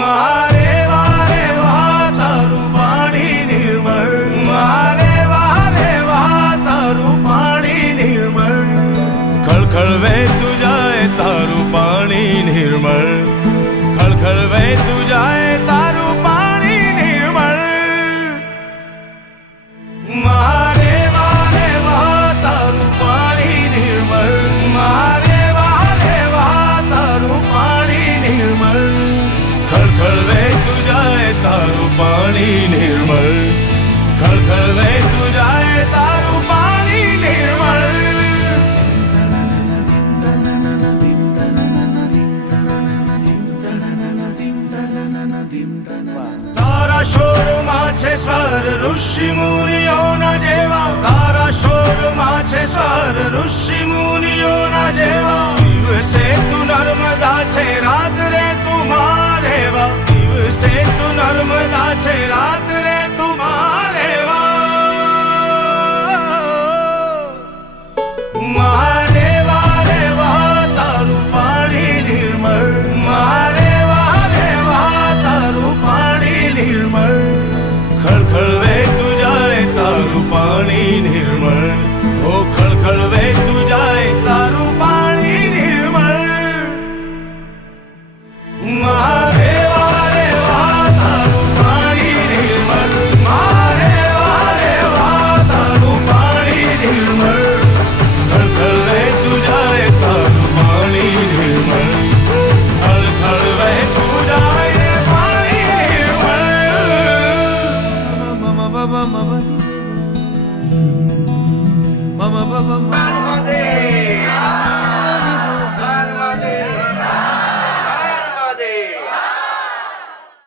મારે વારે વાહ તારું પાણી નિર્મળ, મારે વારે વાહ તારું પાણી નિર્મળ, ખળખળ વહેતું જાય તારું પાણી નિર્મળ, ખળખળ વહેતું જાય તારું પાણી નિર્મળ. મારે વારે વાહ તારું પાણી નિર્મળ, મારે વારે વાહ તારું પાણી નિર્મળ, ખળખળ વહેતું જાય તારું પાણી નિર્મળ, ખળખળ વહેતું જાય તારું પાણી નિર્મળ. તારા શોરમાં છે સ્વર ઋષિ મુનિઓના જેવા, તારા શોરમાં છે સ્વર ઋષિ મુનિઓના જેવા, દિવસે તું નર્મદા છે રાત રે તું મારે વા, દિવસે તું નર્મદા છે રાત રે તું મારે વા. મારે વારે વાહ તારું પાણી નિર્મળ, મારે વારે વાહ તારું પાણી નિર્મળ, ખળખળ વહેતું જાય તારું પાણી નિર્મળ, ઓ ખળખળ વહેતું જાય તારું પાણી નિર્મળ. મારે વારે વાહ તારું પાણી નિર્મળ, મારે વારે વાહ તારું પાણી નિર્મળ, ખળખળ વહેતું જાય તારું પાણી નિર્મળ, ખળખળ વહેતું જાય રે પાણી નિર્મળ.